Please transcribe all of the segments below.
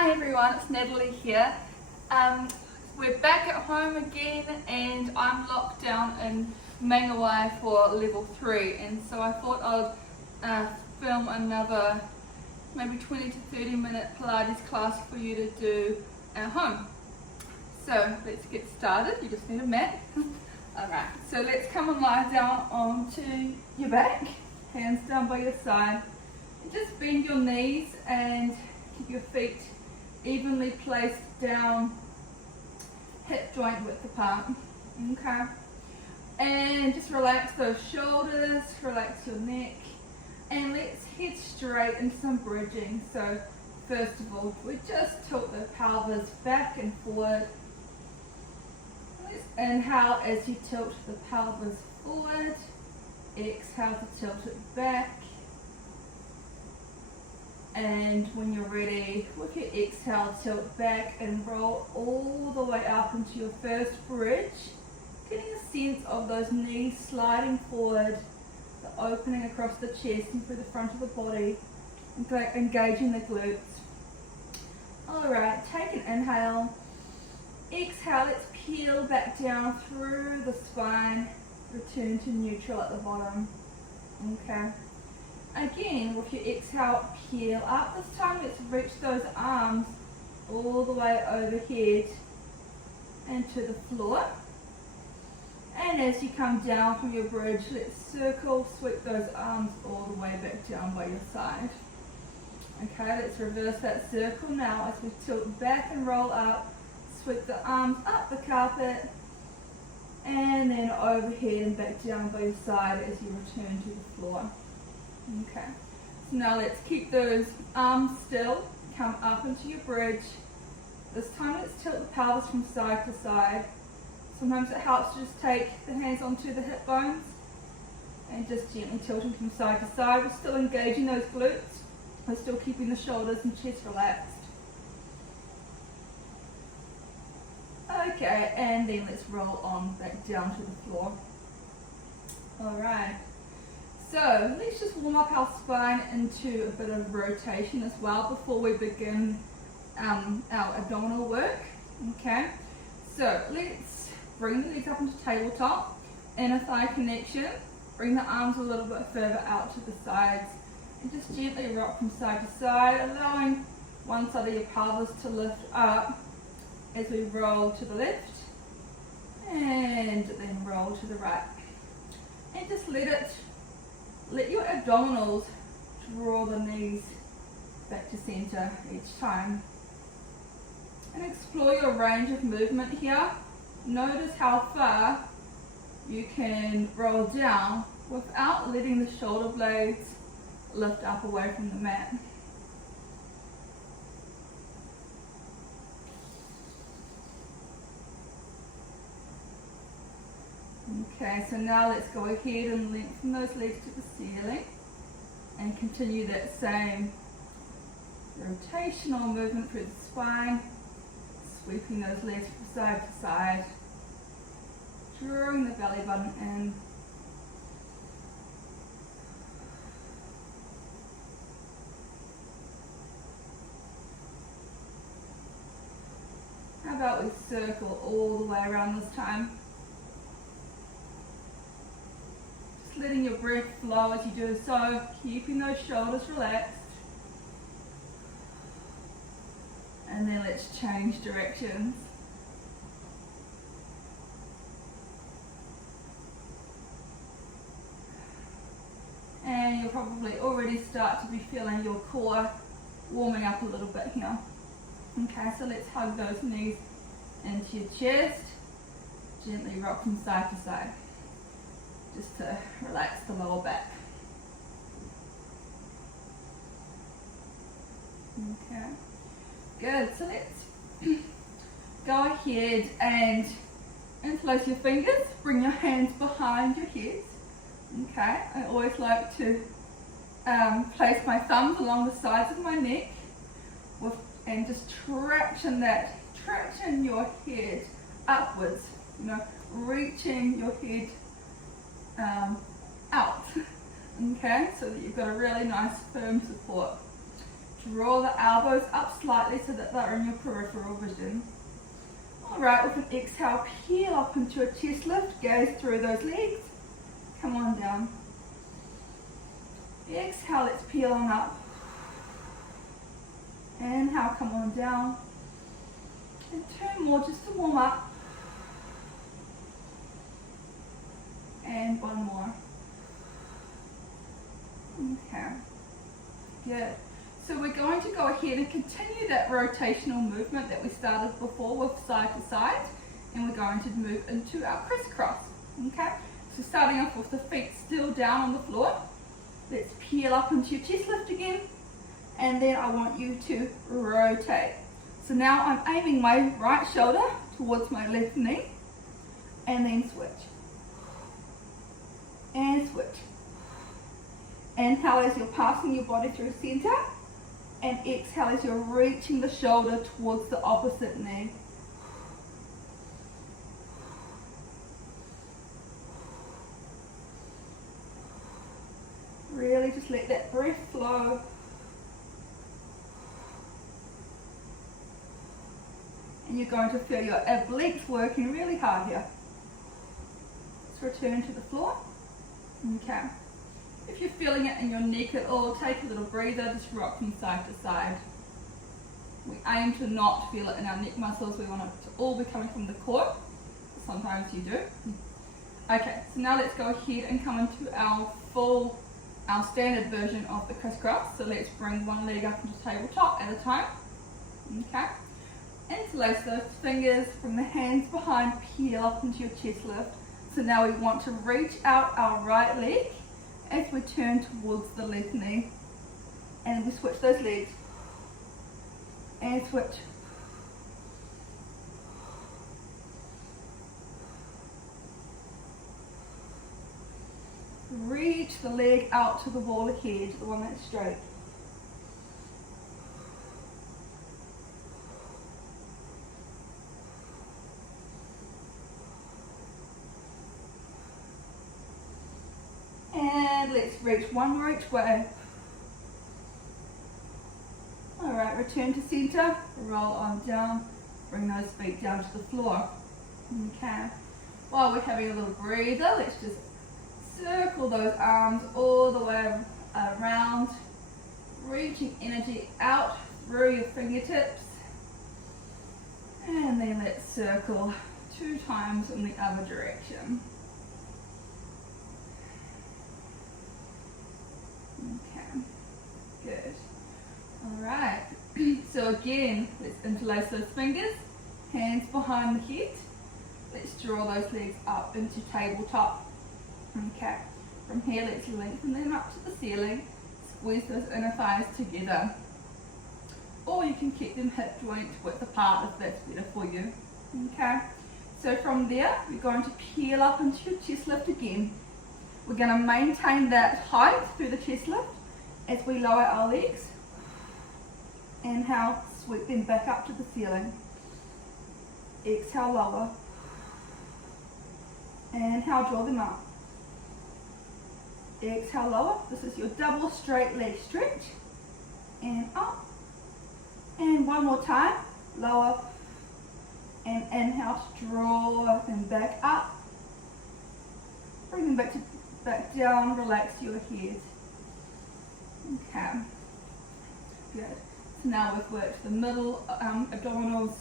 Hi everyone, it's Natalie here. We're back at home again and I'm locked down in Mangawai for level 3, and so I thought I'd film another maybe 20 to 30 minute Pilates class for you to do at home. So let's get started. You just need a mat. Alright, so let's come and lie down onto your back, hands down by your side, and just bend your knees and keep your feet evenly placed down, hip joint width apart. Okay, and just relax those shoulders, relax your neck, and let's head straight into some bridging. So first of all, we just tilt the pelvis back and forward. Let's inhale as you tilt the pelvis forward, exhale to tilt it back. And when you're ready, with your exhale, tilt back and roll all the way up into your first bridge, getting a sense of those knees sliding forward, the opening across the chest and through the front of the body, engaging the glutes. Alright, take an inhale. Exhale, let's peel back down through the spine, return to neutral at the bottom. Okay. Again, with your exhale, peel up. This time let's reach those arms all the way overhead and to the floor. And as you come down from your bridge, let's circle, sweep those arms all the way back down by your side. Okay, let's reverse that circle now as we tilt back and roll up, sweep the arms up the carpet, and then overhead and back down by your side as you return to the floor. Okay, so now let's keep those arms still, come up into your bridge. This time let's tilt the pelvis from side to side. Sometimes it helps to just take the hands onto the hip bones and just gently tilting from side to side. We're still engaging those glutes, we're still keeping the shoulders and chest relaxed. Okay, and then let's roll on back down to the floor. Alright. So let's just warm up our spine into a bit of rotation as well before we begin our abdominal work. Okay, so let's bring the legs up into tabletop, inner thigh connection, bring the arms a little bit further out to the sides, and just gently rock from side to side, allowing one side of your pelvis to lift up as we roll to the left and then roll to the right. And just let your abdominals draw the knees back to center each time. And explore your range of movement here. Notice how far you can roll down without letting the shoulder blades lift up away from the mat. Okay, so now let's go ahead and lengthen those legs to the ceiling and continue that same rotational movement through the spine, sweeping those legs from side to side, drawing the belly button in. How about we circle all the way around this time? Letting your breath flow as you do so, keeping those shoulders relaxed. And then let's change directions. And you'll probably already start to be feeling your core warming up a little bit here. Okay, so let's hug those knees into your chest. Gently rock from side to side, just to relax the lower back. Okay, good. So let's go ahead and interlace your fingers, bring your hands behind your head. Okay, I always like to place my thumbs along the sides of my neck and just traction your head upwards, reaching your head out, okay, so that you've got a really nice firm support. Draw the elbows up slightly so that they're in your peripheral vision. Alright, with an exhale, peel up into a chest lift, gaze through those legs. Come on down. Exhale, let's peel on up. Inhale, come on down. And two more just to warm up. And one more. Okay, good. So we're going to go ahead and continue that rotational movement that we started before with side to side, and we're going to move into our crisscross. Okay, so starting off with the feet still down on the floor, let's peel up into your chest lift again, and then I want you to rotate. So now I'm aiming my right shoulder towards my left knee, and then switch. And switch. Inhale as you're passing your body through center, and exhale as you're reaching the shoulder towards the opposite knee. Really just let that breath flow. And you're going to feel your obliques working really hard here. Let's return to the floor. Okay. If you're feeling it in your neck at all, take a little breather, just rock from side to side. We aim to not feel it in our neck muscles. We want it to all be coming from the core. Sometimes you do. Okay, so now let's go ahead and come into our standard version of the crisscross. So let's bring one leg up into tabletop at a time. Okay. Interlace those fingers, bring the hands behind, peel up into your chest lift. So now we want to reach out our right leg as we turn towards the left knee. And we switch those legs. And switch. Reach the leg out to the wall ahead, the one that's straight. And let's reach one more each way. Alright, return to center, roll on down, bring those feet down to the floor. Okay, while we're having a little breather, let's just circle those arms all the way around, reaching energy out through your fingertips. And then let's circle 2 times in the other direction. Okay, good. Alright, so again, let's interlace those fingers, hands behind the head. Let's draw those legs up into tabletop. Okay, from here let's lengthen them up to the ceiling, squeeze those inner thighs together. Or you can keep them hip joint width apart if that's better for you. Okay, so from there we're going to peel up into your chest lift again. We're going to maintain that height through the chest lift as we lower our legs. Inhale, sweep them back up to the ceiling. Exhale, lower. Inhale, draw them up. Exhale, lower. This is your double straight leg stretch. And up. And one more time, lower. And inhale, draw them back up. Bring them back down, relax your head. Okay, good. So now we've worked the middle abdominals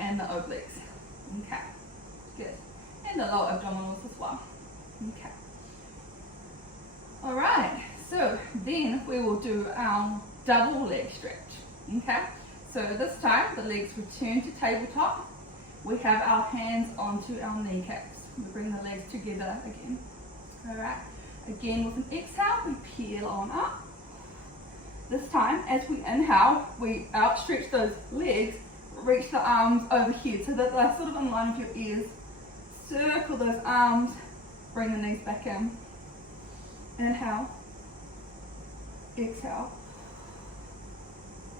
and the obliques. Okay, good. And the lower abdominals as well. Okay. Alright, so then we will do our double leg stretch. Okay, so this time the legs return to tabletop. We have our hands onto our kneecaps. We bring the legs together again. Alright, again with an exhale, we peel on up. This time, as we inhale, we outstretch those legs, reach the arms overhead so that they're sort of in line with your ears. Circle those arms, bring the knees back in. Inhale, exhale,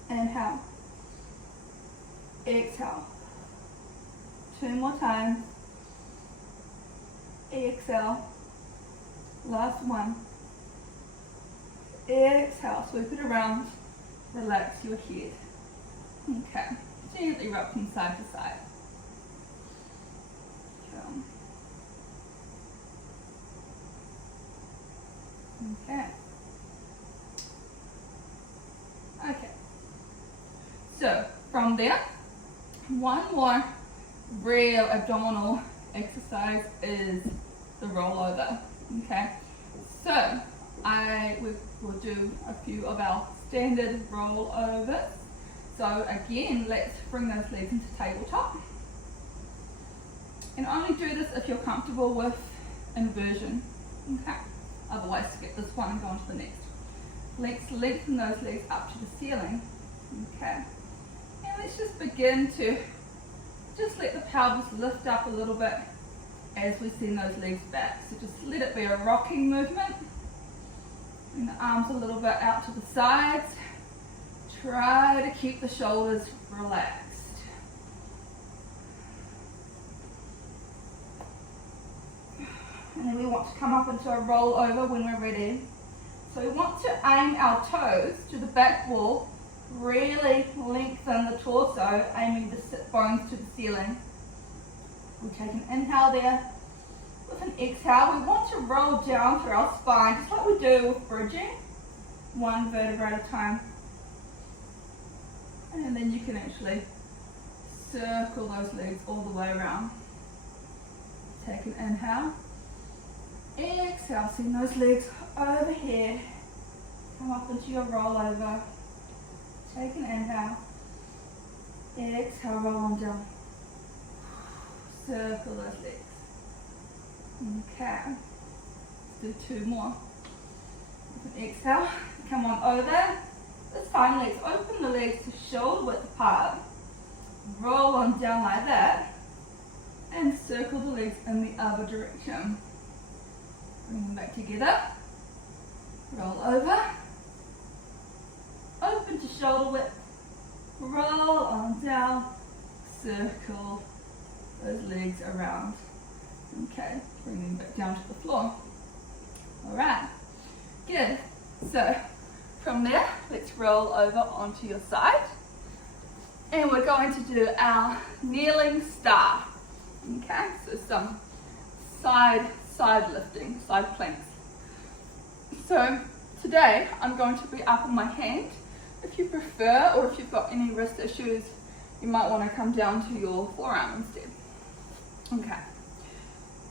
inhale, exhale. 2 more times. Exhale. Last one. Exhale, sweep it around. relax your head. Okay, gently rock from side to side. Okay. Okay. So from there, one more real abdominal exercise is the rollover. Okay. So we will do a few of our standard rollovers. So again, let's bring those legs into tabletop. And only do this if you're comfortable with inversion. Okay. Otherwise, skip this one and go on to the next. Let's lengthen those legs up to the ceiling. Okay. And let's just begin to just let the pelvis lift up a little bit as we send those legs back. So just let it be a rocking movement. Bring the arms a little bit out to the sides. Try to keep the shoulders relaxed. And then we want to come up into a roll over when we're ready. So we want to aim our toes to the back wall, really lengthen the torso, aiming the sit bones to the ceiling. We'll take an inhale there. With an exhale, we want to roll down through our spine, just like we do with bridging, one vertebra at a time. And then you can actually circle those legs all the way around. Take an inhale. Exhale, send those legs overhead. Come up into your rollover. Take an inhale. Exhale, roll on down. Circle those legs. Okay. Let's do two more. With an exhale, come on over. This time, let's open the legs to shoulder width apart. Roll on down like that. And circle the legs in the other direction. Bring them back together. Roll over. Open to shoulder width. Roll on down. Circle those legs around. Okay, bring them back down to the floor. Alright, good. So from there, let's roll over onto your side. And we're going to do our kneeling star. Okay, so some side lifting, side planks. So today I'm going to be up on my hand. If you prefer, or if you've got any wrist issues, you might want to come down to your forearm instead. Okay.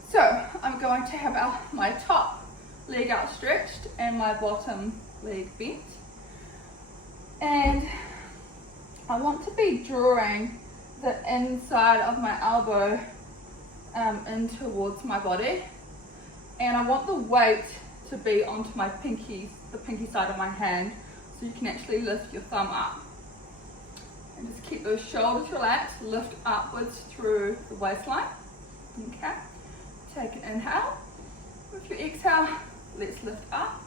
So I'm going to have my top leg outstretched and my bottom leg bent. And I want to be drawing the inside of my elbow in towards my body. And I want the weight to be onto my pinky, the pinky side of my hand, so you can actually lift your thumb up. And just keep those shoulders relaxed, lift upwards through the waistline. Okay, take an inhale. With your exhale, let's lift up.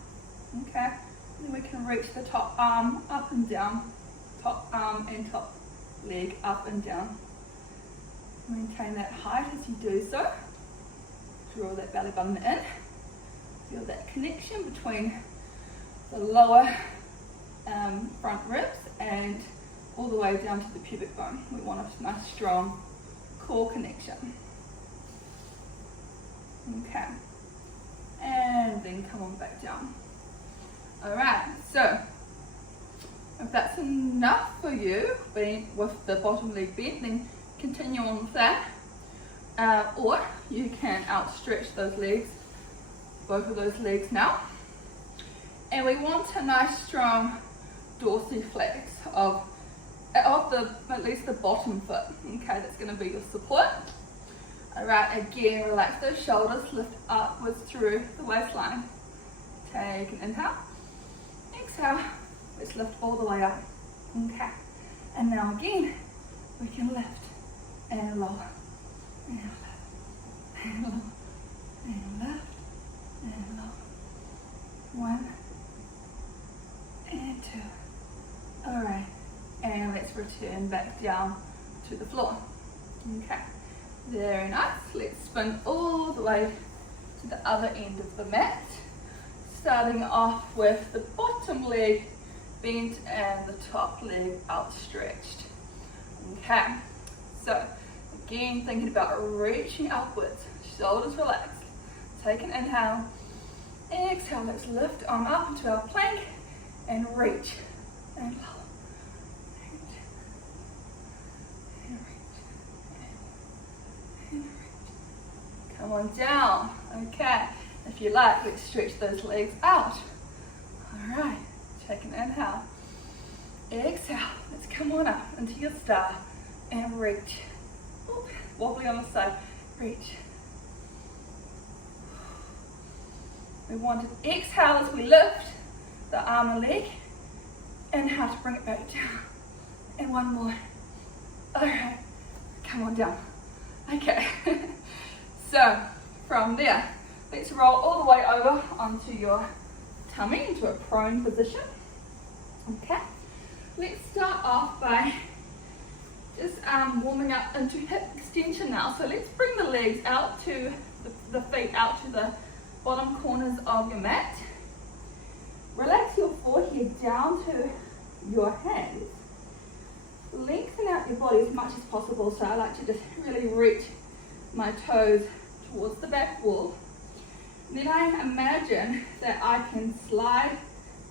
Okay, and then we can reach the top arm up and down, top arm and top leg up and down. Maintain that height as you do so. Draw that belly button in. Feel that connection between the lower front ribs and all the way down to the pubic bone. We want a nice strong core connection. Okay. And then come on back down. Alright, so if that's enough for you, with the bottom leg bent, then continue on with that. Or you can outstretch those legs, both of those legs now. And we want a nice strong dorsiflex of at least the bottom foot. Okay, that's going to be your support. Alright, again, relax those shoulders, lift upwards through the waistline. Take an inhale. Exhale, let's lift all the way up. Okay, and now again, we can lift and lower. And lift, and lower, and lift, and lower. 1 and 2. Alright, and let's return back down to the floor. Okay, very nice. Let's spin all the way to the other end of the mat. Starting off with the bottom leg bent and the top leg outstretched. Okay, so again, thinking about reaching upwards, shoulders relaxed. Take an inhale, exhale, let's lift arm up into our plank and reach and lower. Come on down. Okay, if you like, let's stretch those legs out. All right, take an inhale. Exhale, let's come on up into your star and reach. Oop, wobbly on the side, reach. We want to exhale as we lift the arm and leg. Inhale to bring it back down. And one more. All right, come on down. Okay. So, from there, let's roll all the way over onto your tummy, into a prone position. Okay, let's start off by just warming up into hip extension now. So let's bring the legs out to, the feet out to the bottom corners of your mat. Relax your forehead down to your hands. Lengthen out your body as much as possible. So I like to just really reach my toes towards the back wall. Then I imagine that I can slide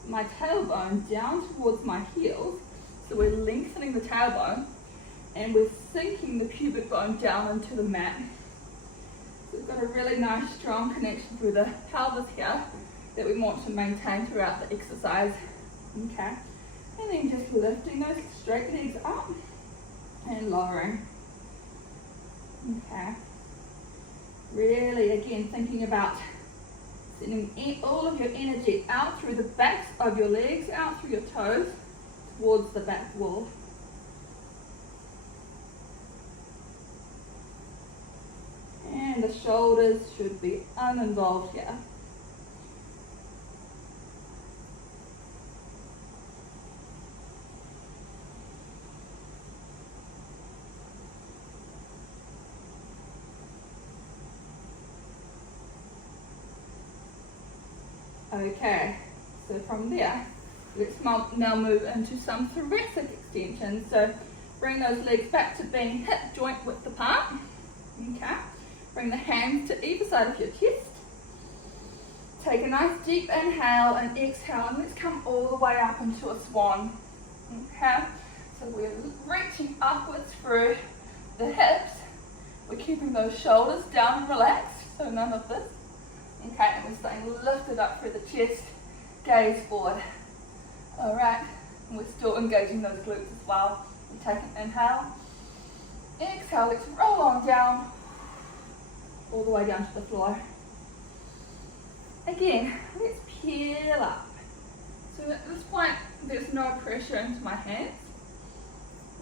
my tailbone down towards my heels. So we're lengthening the tailbone and we're sinking the pubic bone down into the mat. So we've got a really nice strong connection through the pelvis here that we want to maintain throughout the exercise. Okay, and then just lifting those straight legs up and lowering. Okay. Really, again, thinking about sending all of your energy out through the backs of your legs, out through your toes, towards the back wall. And the shoulders should be uninvolved here. Okay, so from there, let's now move into some thoracic extension. So bring those legs back to being hip joint width apart. Okay, bring the hands to either side of your chest. Take a nice deep inhale and exhale, and let's come all the way up into a swan. Okay, so we're reaching upwards through the hips. We're keeping those shoulders down and relaxed, so none of this. Okay, and we're staying lifted up through the chest, gaze forward. All right, and we're still engaging those glutes as well. We take an inhale, exhale, let's roll on down, all the way down to the floor. Again, let's peel up. So at this point, there's no pressure into my hands.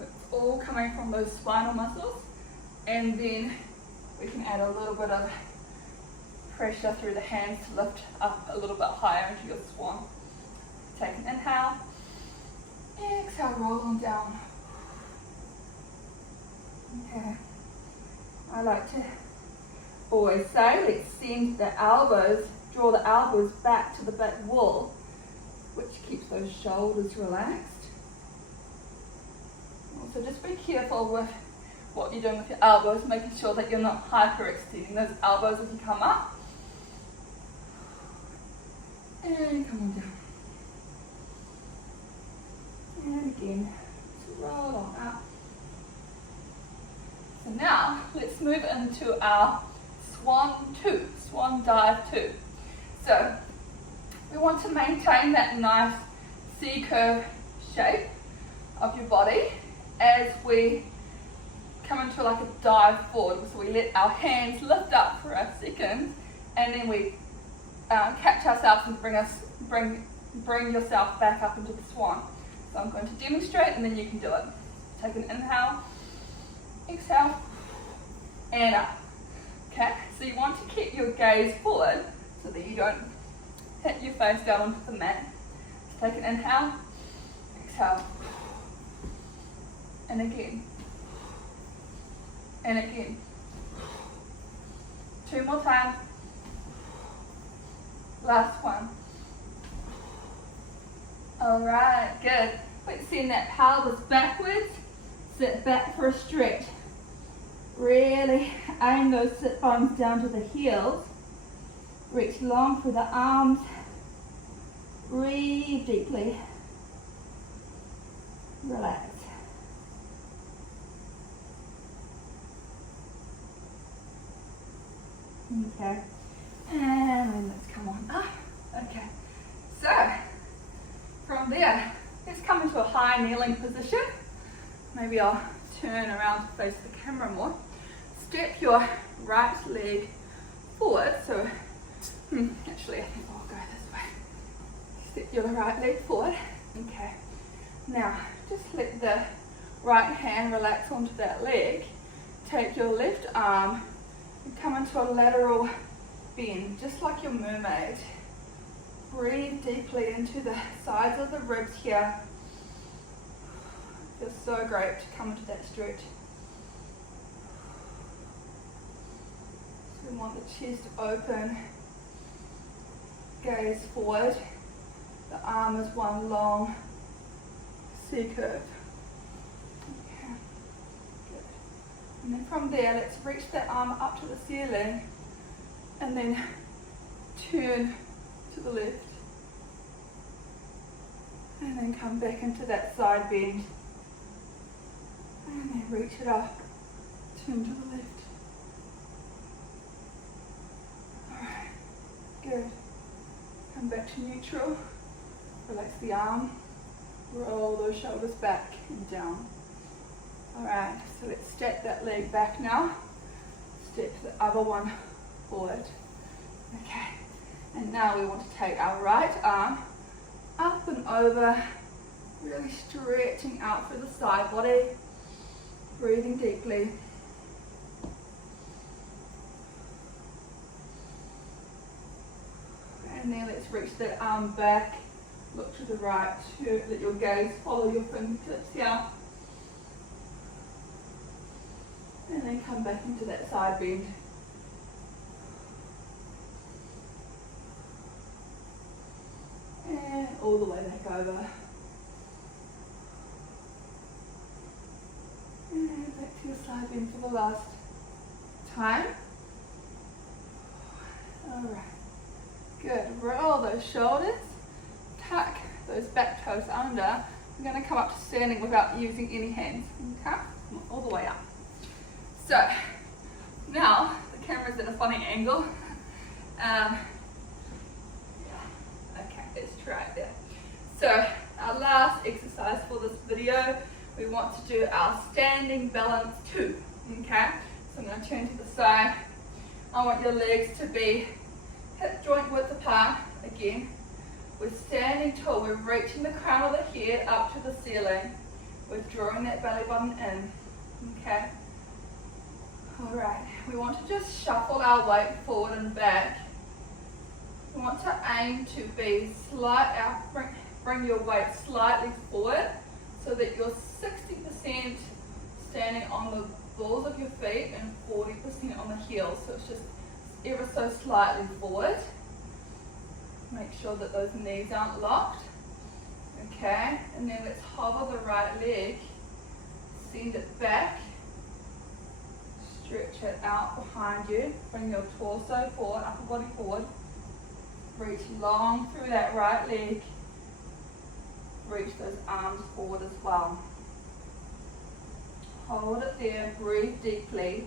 It's all coming from those spinal muscles, and then we can add a little bit of pressure through the hands to lift up a little bit higher into your swan. Take an inhale, exhale, roll on down. Okay, I like to always say, let's send the elbows, draw the elbows back to the back wall, which keeps those shoulders relaxed. Also, just be careful with what you're doing with your elbows, making sure that you're not hyperextending those elbows as you come up. And come on down. And again, roll on up. So now, let's move into our swan dive 2. So, we want to maintain that nice C-curve shape of your body as we come into like a dive forward. So we let our hands lift up for a second, and then we catch ourselves and bring yourself back up into the swan. So I'm going to demonstrate, and then you can do it. Take an inhale, exhale, and up. Okay, so you want to keep your gaze forward so that you don't hit your face down onto the mat. So take an inhale, exhale, and again, and again. 2 more times. Alright, good. Let's send that pelvis backwards. Sit back for a stretch. Really aim those sit bones down to the heels. Reach long through the arms. Breathe deeply. Relax. Okay. And then let's come on up. Okay. So, from there, let's come into a high kneeling position. Maybe I'll turn around to face the camera more. Step your right leg forward. So, actually, I think I'll go this way. Step your right leg forward. Okay. Now, just let the right hand relax onto that leg. Take your left arm and come into a lateral bend, just like your mermaid. Breathe deeply into the sides of the ribs here. Feels so great to come into that stretch. So we want the chest open, gaze forward. The arm is one long C curve. Okay, good. And then from there, let's reach that arm up to the ceiling and then turn to the left. And then come back into that side bend. And then reach it up, turn to the left. Alright, good. Come back to neutral. Relax the arm. Roll those shoulders back and down. Alright, so let's step that leg back now. Step the other one forward. Okay, and now we want to take our right arm up and over, really stretching out through the side body, breathing deeply. And then let's reach that arm back, look to the right, let your gaze follow your fingertips here. And then come back into that side bend. And all the way back over. And back to your side bend for the last time. Alright. Good. Roll those shoulders. Tuck those back toes under. We're going to come up to standing without using any hands. Okay? All the way up. So, now the camera's at a funny angle. Okay, let's try it there. So, our last exercise for this video, we want to do our standing balance 2. Okay? So I'm going to turn to the side. I want your legs to be hip joint width apart. Again, we're standing tall. We're reaching the crown of the head up to the ceiling. We're drawing that belly button in. Okay? Alright, we want to just shuffle our weight forward and back. We want to aim to be bring your weight slightly forward so that you're 60% standing on the balls of your feet and 40% on the heels. So it's just ever so slightly forward. Make sure that those knees aren't locked. Okay, and then let's hover the right leg, send it back. Stretch it out behind you. Bring your torso forward, upper body forward. Reach long through that right leg. Reach those arms forward as well. Hold it there, breathe deeply.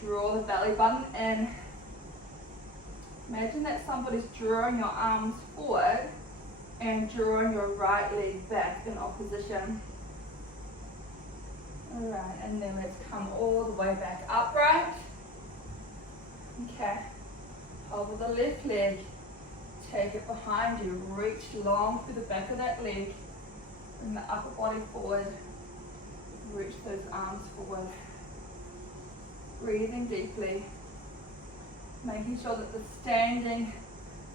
Draw the belly button in. Imagine that somebody's drawing your arms forward and drawing your right leg back in opposition. Alright, and then let's come all the way back upright. Okay, over the left leg, take it behind you, reach long through the back of that leg, bring the upper body forward, reach those arms forward. Breathing deeply, making sure that the standing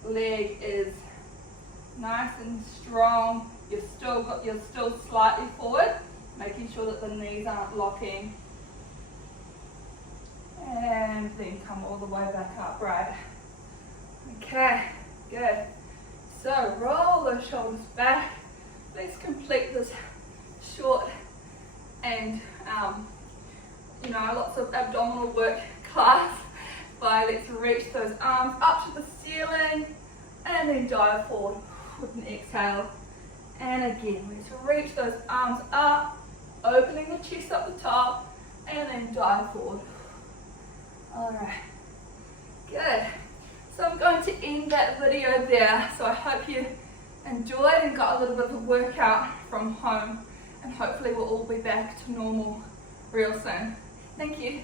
leg is nice and strong. You're still slightly forward. Making sure that the knees aren't locking. And then come all the way back up, right? Okay, good. So roll those shoulders back. Let's complete this short and lots of abdominal work class by let's reach those arms up to the ceiling and then dive forward with an exhale. And again, let's reach those arms up, opening the chest up the top, and then dive forward. Alright, good. So I'm going to end that video there. So I hope you enjoyed and got a little bit of a workout from home, and hopefully we'll all be back to normal real soon. Thank you.